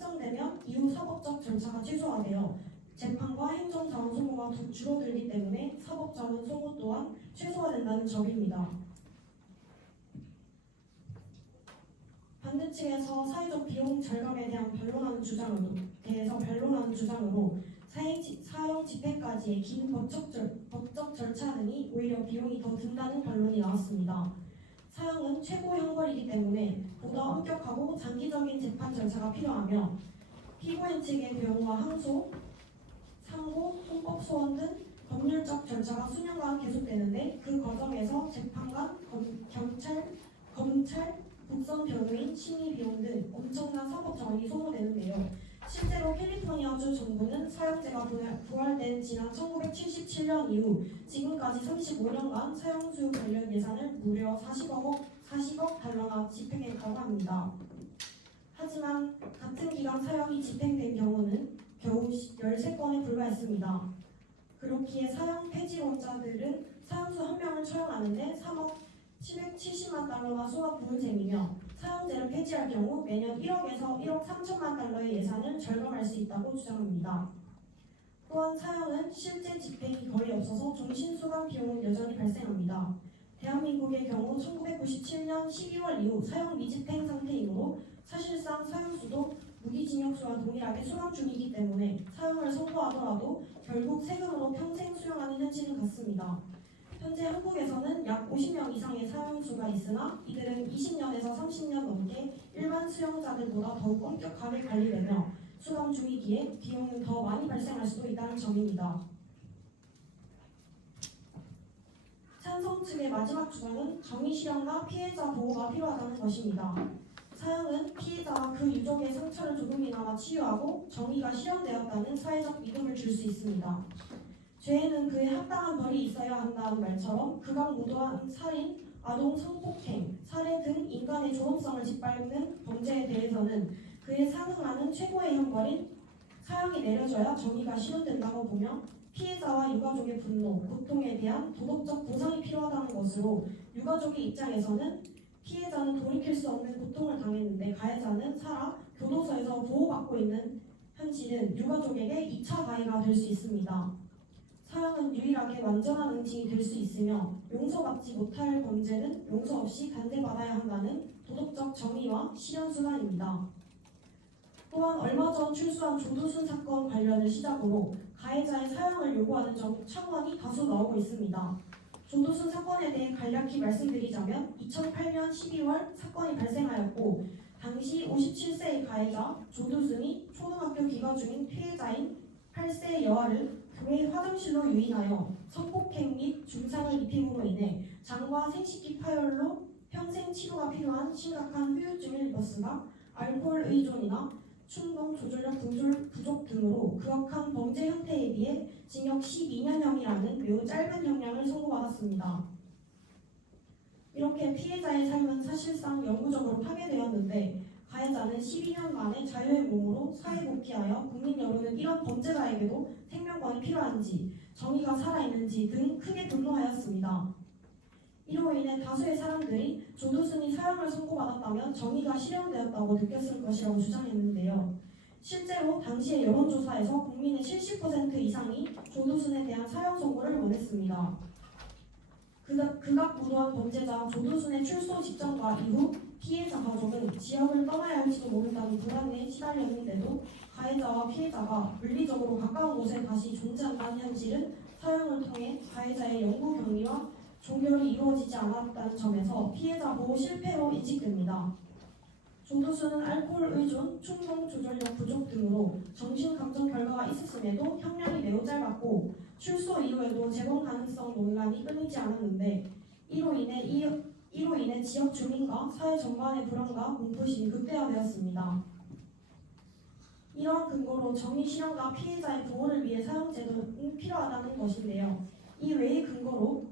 확정되면 이후 사법적 절차가 최소화되어 재판과 행정자원 소모가 줄어들기 때문에 사법자원 소모 또한 최소화된다는 점입니다. 반대측에서 사회적 비용 절감에 대한 변론하는 주장으로 사형 집행까지의 긴 법적 절차 등이 오히려 비용이 더 든다는 변론이 나왔습니다. 사형은 최고 형벌이기 때문에 보다 엄격하고 장기적인 재판 절차가 필요하며 피고인 측의 비용과 항소, 상고, 헌법 소원 등 법률적 절차가 수년간 계속되는데 그 과정에서 재판관, 검찰, 국선 변호인, 심의 비용 등 엄청난 사법 자원이 소모되는데요. 실제로 캘리포니아주 정부는 사형제가 부활된 지난 1977년 이후 지금까지 35년간 사형수 관련 예산을 무려 40억 달러나 집행했다고 합니다. 하지만 같은 기간 사형이 집행된 경우는 겨우 13건에 불과했습니다. 그렇기에 사형 폐지론자들은 사형수 한 명을 처형하는데 3억 770만 달러가 쏟아부은 셈이며 사형제를 폐지할 경우 매년 1억에서 1억 3천만 달러의 예산을 절감할 수 있다고 주장합니다. 또한 사형은 실제 집행이 거의 없어서 종신수감 비용은 여전히 발생합니다. 대한민국의 경우 1997년 12월 이후 사형 미집행 상태이므로 사실상 사형수도 무기징역수와 동일하게 수감 중이기 때문에 사형을 선고하더라도 결국 세금으로 평생 수용하는 현실은 같습니다. 현재 한국에서는 약 50명 이상의 사형수가 있으나 이들은 20년에서 30년 넘게 일반 수용자들보다 더욱 엄격하게 관리되며 수감 중이기에 비용은 더 많이 발생할 수도 있다는 점입니다. 찬성 측의 마지막 주장은 정의 실현과 피해자 보호가 필요하다는 것입니다. 사형은 피해자와 그 유족의 상처를 조금이나마 치유하고 정의가 실현되었다는 사회적 믿음을 줄 수 있습니다. 죄에는 그에 합당한 벌이 있어야 한다는 말처럼 극악무도한 살인, 아동 성폭행, 살해 등 인간의 존엄성을 짓밟는 범죄에 대해서는 그에 상응하는 최고의 형벌인 사형이 내려져야 정의가 실현된다고 보며 피해자와 유가족의 분노, 고통에 대한 도덕적 보상이 필요하다는 것으로 유가족의 입장에서는 피해자는 돌이킬 수 없는 고통을 당했는데 가해자는 살아 교도소에서 보호받고 있는 현실은 유가족에게 2차 가해가 될 수 있습니다. 사형은 유일하게 완전한 응징이 될 수 있으며 용서받지 못할 범죄는 용서 없이 단죄받아야 한다는 도덕적 정의와 실현수단입니다. 또한 얼마 전 출소한 조두순 사건 관련을 시작으로 가해자의 사형을 요구하는 청원이 다수 나오고 있습니다. 조두순 사건에 대해 간략히 말씀드리자면 2008년 12월 사건이 발생하였고 당시 57세의 가해자 조두순이 초등학교 귀가 중인 피해자인 8세의 여아를 교회 화장실로 유인하여 성폭행 및 중상을 입힘으로 인해 장과 생식기 파열로 평생 치료가 필요한 심각한 후유증을 입었으나 알코올 의존이나 충동 조절력 부족 등으로 극악한 범죄 형태에 비해 징역 12년형이라는 매우 짧은 형량을 선고받았습니다. 이렇게 피해자의 삶은 사실상 영구적으로 파괴되었는데 가해자는 12년 만에 자유의 몸으로 사회 복귀하여 국민 여론은 이런 범죄자에게도 생명권이 필요한지 정의가 살아있는지 등 크게 분노하였습니다. 이로 인해 다수의 사람들이 조두순이 사형을 선고받았다면 정의가 실현되었다고 느꼈을 것이라고 주장했는데요. 실제로 당시의 여론조사에서 국민의 70% 이상이 조두순에 대한 사형 선고를 원했습니다. 극악무도한 범죄자 조두순의 출소 직전과 이후 피해자 가족은 지역을 떠나야 할지도 모른다는 불안에 시달렸는데도 가해자와 피해자가 물리적으로 가까운 곳에 다시 존재한다는 현실은 사형을 통해 가해자의 영구 격리와 종결이 이루어지지 않았다는 점에서 피해자 보호 실패로 인식됩니다. 조두순은 알코올 의존, 충동 조절력 부족 등으로 정신감정 결과가 있었음에도 형량이 매우 짧았고 출소 이후에도 재범 가능성 논란이 끊이지 않았는데 이로 인해 지역 주민과 사회 전반의 불안과 공포심이 극대화되었습니다. 이러한 근거로 정의 실현과 피해자의 보호를 위해 사형제도는 필요하다는 것인데요. 이 외의 근거로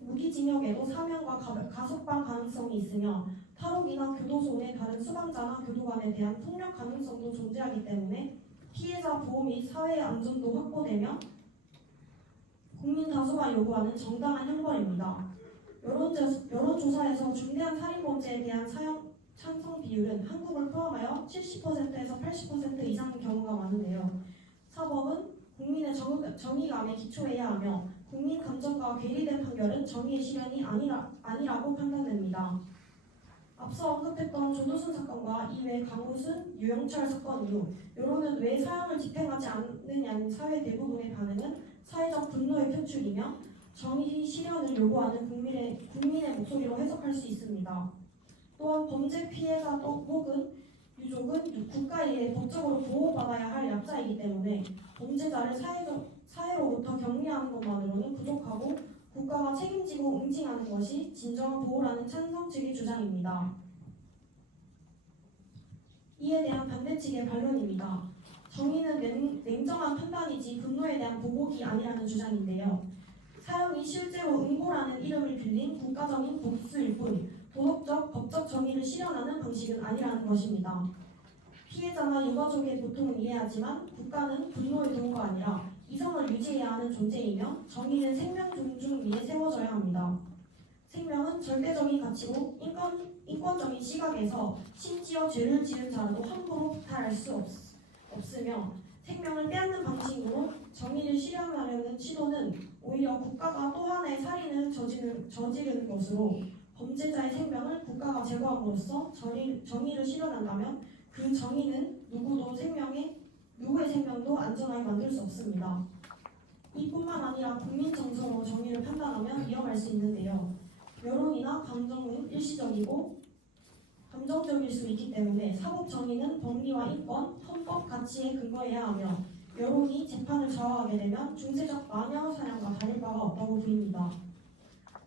무기징역에도 사면과 가석방 가능성이 있으며 탈옥이나 교도소 내 다른 수감자나 교도관에 대한 폭력 가능성도 존재하기 때문에 피해자 보호 및 사회의 안전도 확보되며 국민 다수가 요구하는 정당한 형벌입니다. 여론조사에서 중대한 살인범죄에 대한 사형 찬성 비율은 한국을 포함하여 70%에서 80% 이상인 경우가 많은데요. 사법은 국민의 정의감에 기초해야 하며 국민 감정과 괴리된 판결은 정의의 실현이 아니라고 판단됩니다. 앞서 언급했던 조두순 사건과 이외 강우순, 유영철 사건 이후 여론은 왜 사형을 집행하지 않느냐는 사회 대부분의 반응은 사회적 분노의 표출이며 정의 실현을 요구하는 국민의 목소리로 해석할 수 있습니다. 또한 범죄 피해자 혹은 유족은 국가에 의해 법적으로 보호받아야 할 약자이기 때문에 범죄자를 사회로부터 격리하는 것만으로는 부족하고 국가가 책임지고 응징하는 것이 진정한 보호라는 찬성 측의 주장입니다. 이에 대한 반대 측의 반론입니다. 정의는 냉정한 판단이지 분노에 대한 보복이 아니라는 주장인데요. 사형이 실제로 응고라는 이름을 빌린 국가적인 복수일 뿐 도덕적, 법적 정의를 실현하는 방식은 아니라는 것입니다. 피해자나 유가족의 고통은 이해하지만 국가는 분노의 도구가 아니라 이성을 유지해야 하는 존재이며 정의는 생명 존중 위에 세워져야 합니다. 생명은 절대적인 가치고 인권적인 시각에서 심지어 죄를 지은 자라도 함부로 부탈할 수 없으며 생명을 빼앗는 방식으로 정의를 실현하려는 시도는 오히려 국가가 또 하나의 살인을 저지르는 것으로 범죄자의 생명을 국가가 제거함으로써 정의를 실현한다면 그 정의는 누구의 생명도 안전하게 만들 수 없습니다. 이뿐만 아니라 국민 정서로 정의를 판단하면 위험할 수 있는데요. 여론이나 감정은 일시적이고 감정적일 수 있기 때문에 사법 정의는 법리와 인권, 헌법 가치에 근거해야 하며 여론이 재판을 좌우하게 되면 중세적 마녀 사냥과 다를 바가 없다고 보입니다.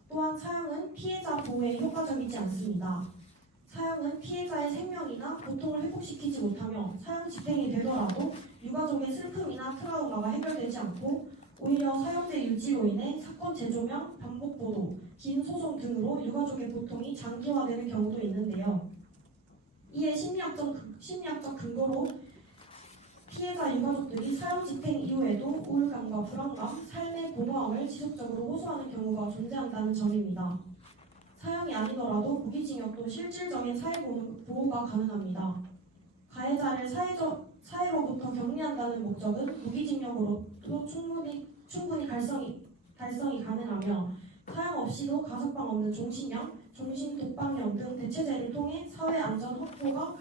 또한 사형은 피해자 보호에 효과적이지 않습니다. 사형은 피해자의 생명이나 고통을 회복시키지 못하며 사형 집행이 되더라도 유가족의 슬픔이나 트라우마가 해결되지 않고 오히려 사형제 유지로 인해 사건 재조명, 반복 보도, 긴 소송 등으로 유가족의 고통이 장기화되는 경우도 있는데요. 이에 심리학적 근거로 피해자 유가족들이 사형 집행 이후에도 우울감과 불안감, 삶의 공허함을 지속적으로 호소하는 경우가 존재한다는 점입니다. 사형이 아니더라도 무기징역도 실질적인 사회보호가 가능합니다. 가해자를 사회로부터 격리한다는 목적은 무기징역으로도 충분히 달성이 가능하며 사형 없이도 가석방 없는 종신형, 종신독방형 등 대체제를 통해 사회 안전 확보가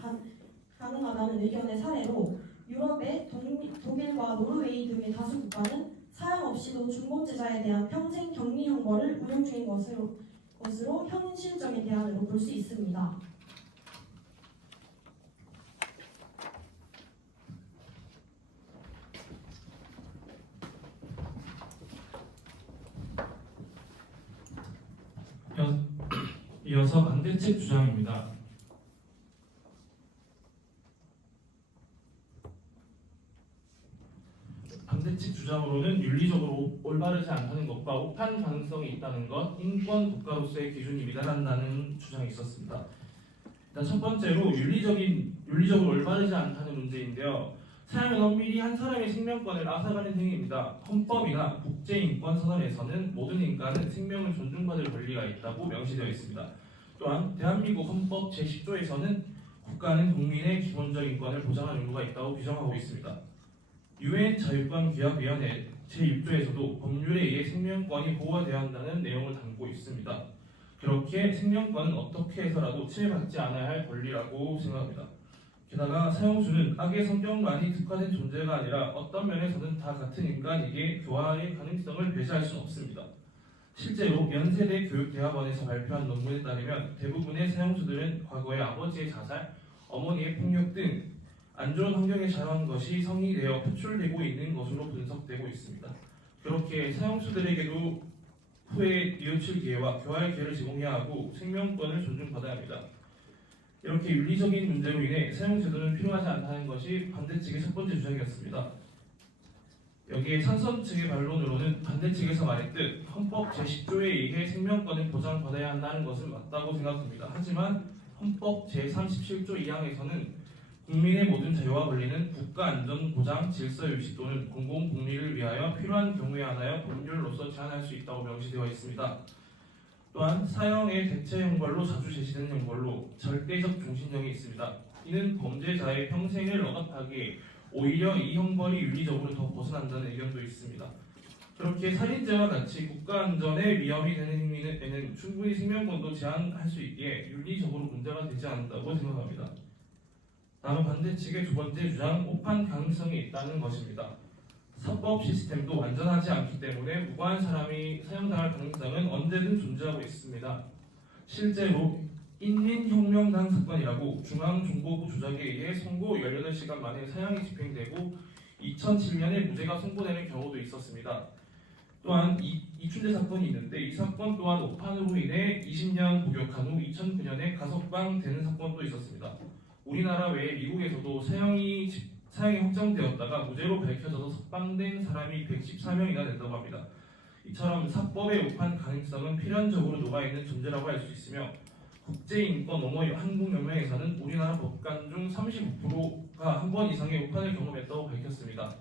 가능하다는 의견의 사례로 유럽의 독일과 노르웨이 등의 다수 국가는 사형 없이도 중범죄자에 대한 평생 격리 형벌을 운영 중인 것으로 현실적인 대안으로 볼 수 있습니다. 이어서 반대측 주장입니다. 반대측 주장으로는 윤리적으로 올바르지 않다는 것과 오판 가능성이 있다는 것, 인권 국가로서의 기준이 미달한다는 주장이 있었습니다. 일단 첫 번째로 윤리적으로 올바르지 않다는 문제인데요. 사형은 엄밀히 한 사람의 생명권을 앗아가는 행위입니다. 헌법이나 국제인권선언에서는 모든 인간은 생명을 존중받을 권리가 있다고 명시되어 있습니다. 또한 대한민국 헌법 제10조에서는 국가는 국민의 기본적 인권을 보장할 의무가 있다고 규정하고 있습니다. 유엔 자유권규약위원회 제6조에서도 법률에 의해 생명권이 보호되어야 한다는 내용을 담고 있습니다. 그렇게 생명권은 어떻게 해서라도 침해받지 않아야 할 권리라고 생각합니다. 게다가 사형수는 악의 성격만이 특화된 존재가 아니라 어떤 면에서는 다 같은 인간에게 교화의 가능성을 배제할 수는 없습니다. 실제로 연세대 교육대학원에서 발표한 논문에 따르면 대부분의 사형수들은 과거에 아버지의 자살, 어머니의 폭력 등 안 좋은 환경에 자란 것이 성인이 되어 표출되고 있는 것으로 분석되고 있습니다. 그렇게 사형수들에게도 후에 뉘우칠 기회와 교화의 기회를 제공해야 하고 생명권을 존중받아야 합니다. 이렇게 윤리적인 문제로 인해 사형제도는 필요하지 않다는 것이 반대측의 첫 번째 주장이었습니다. 여기에 찬성 측의 반론으로는 반대측에서 말했듯 헌법 제10조에 의해 생명권을 보장받아야 한다는 것은 맞다고 생각합니다. 하지만 헌법 제37조 2항에서는 국민의 모든 자유와 권리는 국가안전보장, 질서유지 또는 공공복리를 위하여 필요한 경우에 한하여 법률로서 제한할 수 있다고 명시되어 있습니다. 또한 사형의 대체 형벌로 자주 제시되는 형벌로 절대적 종신형이 있습니다. 이는 범죄자의 평생을 억압하기에 오히려 이 형벌이 윤리적으로 더 벗어난다는 의견도 있습니다. 그렇게 살인죄와 같이 국가안전에 위험이 되는 행위에는 충분히 생명권도 제한할 수 있기에 윤리적으로 문제가 되지 않는다고 생각합니다. 다음은 반대 측의 두 번째 주장, 오판 가능성이 있다는 것입니다. 사법 시스템도 완전하지 않기 때문에 무고한 사람이 사형당할 가능성은 언제든 존재하고 있습니다. 실제로 인민혁명당 사건이라고 중앙정보부 조작에 의해 선고 18시간 만에 사형이 집행되고 2007년에 무죄가 선고되는 경우도 있었습니다. 또한 이춘재 사건이 있는데 이 사건 또한 오판으로 인해 20년 복역한 후 2009년에 가석방되는 사건도 있었습니다. 우리나라 외에 미국에서도 사형이 확정되었다가 무죄로 밝혀져서 석방된 사람이 114명이나 된다고 합니다. 이처럼 사법의 오판 가능성은 필연적으로 녹아있는 존재라고 할 수 있으며 국제인권옹호 한국연맹에서는 우리나라 법관 중 35%가 한 번 이상의 오판을 경험했다고 밝혔습니다.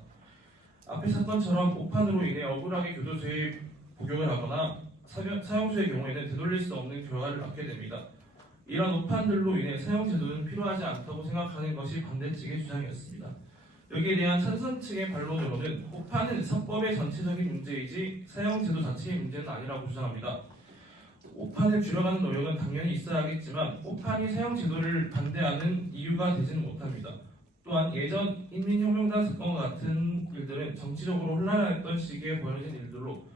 앞의 사건처럼 오판으로 인해 억울하게 교도소에 복역을 하거나 사형수의 경우에는 되돌릴 수 없는 결과를 낳게 됩니다. 이런 오판들로 인해 사형제도는 필요하지 않다고 생각하는 것이 반대 측의 주장이었습니다. 여기에 대한 찬성 측의 반론으로는 오판은 사법의 전체적인 문제이지 사형제도 자체의 문제는 아니라고 주장합니다. 오판을 줄여가는 노력은 당연히 있어야겠지만 오판이 사형제도를 반대하는 이유가 되지는 못합니다. 또한 예전 인민혁명당 사건과 같은 일들은 정치적으로 혼란했던 시기에 벌어진 일들로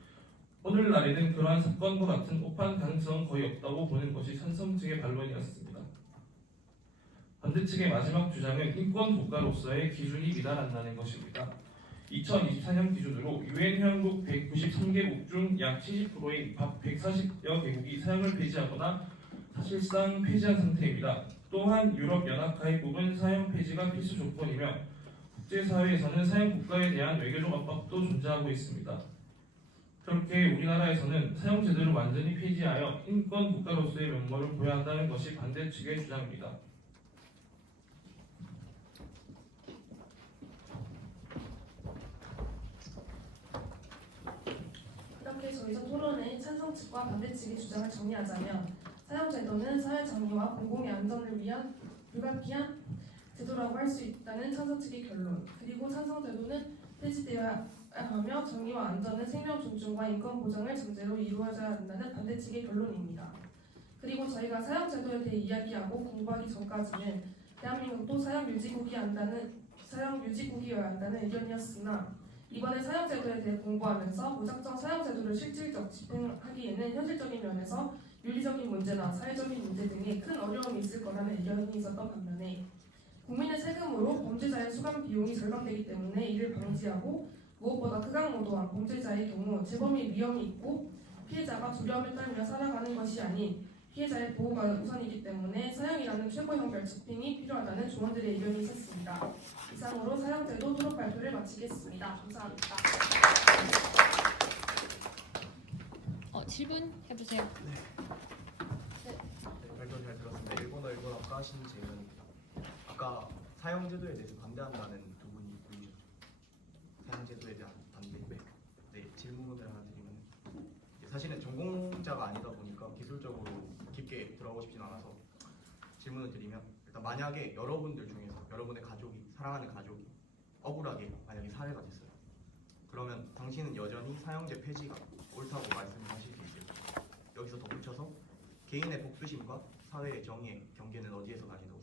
오늘날에는 그러한 사건과 같은 오판 가능성은 거의 없다고 보는 것이 찬성 측의 반론이었습니다. 반대 측의 마지막 주장은 인권 국가로서의 기준이 미달한다는 것입니다. 2024년 기준으로 유엔 회원국 193개국 중 약 70%인 140여 개국이 사형을 폐지하거나 사실상 폐지한 상태입니다. 또한 유럽 연합 가입국은 사형 폐지가 필수 조건이며 국제사회에서는 사형 국가에 대한 외교적 압박도 존재하고 있습니다. 그렇게 우리나라에서는 사형 제도를 완전히 폐지하여 인권 국가로서의 면모를 보여야 한다는 것이 반대 측의 주장입니다. 이렇게 저희서 토론의 찬성 측과 반대 측의 주장을 정리하자면 사형제도는 사회 정의와 공공의 안전을 위한 불가피한 제도라고 할 수 있다는 찬성 측의 결론, 그리고 찬성제도는 폐지되어야 하며 정의와 안전은 생명 존중과 인권 보장을 전제로 이루어져야 한다는 반대 측의 결론입니다. 그리고 저희가 사형제도에 대해 이야기하고 공부하기 전까지는 대한민국도 사형 유지국이어야 한다는 의견이었으나 이번에 사형제도에 대해 공부하면서 무작정 사형제도를 실질적 집행하기에는 현실적인 면에서 윤리적인 문제나 사회적인 문제 등의 큰 어려움이 있을 거라는 의견이 있었던 반면에 국민의 세금으로 범죄자의 수감 비용이 절감되기 때문에 이를 방지하고 무엇보다 극악무도한 범죄자의 경우 재범의 위험이 있고 피해자가 두려움에 떨며 살아가는 것이 아닌 피해자의 보호가 우선이기 때문에 사형이라는 최고형 결집행이 필요하다는 조원들의 의견이 있었습니다. 이상으로 사형제도 토론 발표를 마치겠습니다. 감사합니다. 질문 해보세요. 발표 잘 들었습니다. 일본어 아까 하신 질문입니다. 아까 사형제도에 대해서 반대한다는 두 분이 보이죠. 사형제도에 대한 반대. 네, 질문을 하나 드리면 사실은 전공자가 아니다 보니까 기술적으로 깊게 들어가고 싶진 않아서 질문을 드리면 일단 만약에 여러분들 중에서 여러분의 가족이 사랑하는 가족이 억울하게 만약에 살해가 됐어요. 그러면 당신은 여전히 사형제 폐지가 옳다고 말씀을 하실 수 있어요. 여기서 덧붙여서 개인의 복수심과 사회의 정의의 경계는 어디에서 나뉘는